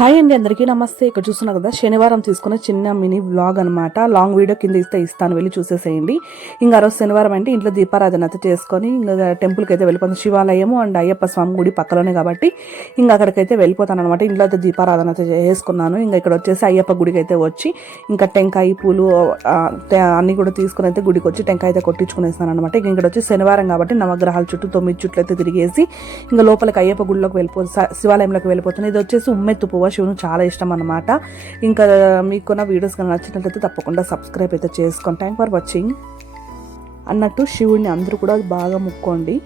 Hi అండి, అందరికీ నమస్తే. ఇక్కడ చూస్తున్నా కదా, శనివారం తీసుకునే చిన్న మినీ వ్లాగ్ అనమాట. లాంగ్ వీడియో కింద ఇస్తాను, వెళ్ళి చూసేసేయండి. ఇంకా రోజు శనివారం అంటే ఇంట్లో దీపారాధన అయితే చేసుకొని ఇంకా టెంపుల్కి అయితే వెళ్ళిపోతాను. శివాలయము అండ్ అయ్యప్ప స్వామి గుడి పక్కలోనే కాబట్టి ఇంకా అక్కడికైతే వెళ్ళిపోతాను అనమాట. ఇంట్లో అయితే దీపారాధన అయితే చేసుకున్నాను. ఇంకా ఇక్కడ వచ్చేసి అయ్యప్ప గుడికి అయితే వచ్చి ఇంకా టెంకాయ పూలు అన్నీ కూడా తీసుకుని అయితే గుడికి వచ్చి టెంకాయ అయితే కొట్టించుకునేస్తాను అనమాట. ఇంక ఇక్కడ వచ్చి శనివారం కాబట్టి నవగ్రహాల చుట్టూ 9 చుట్లు అయితే తిరిగేసి ఇంకా లోపలికి అయ్యప్ప గుడిలోకి శివాలయంలోకి వెళ్ళిపోతాను. ఇది వచ్చేసి ఉమ్మెత్తు పువ్వు, శివుని చాలా ఇష్టం అనమాట. ఇంకా మీకు నా వీడియోస్ కానీ నచ్చినట్లయితే తప్పకుండా సబ్స్క్రైబ్ అయితే చేసుకోండి. Thank for watching. అన్నట్టు శివుడిని అందరూ కూడా బాగా ముక్కోండి.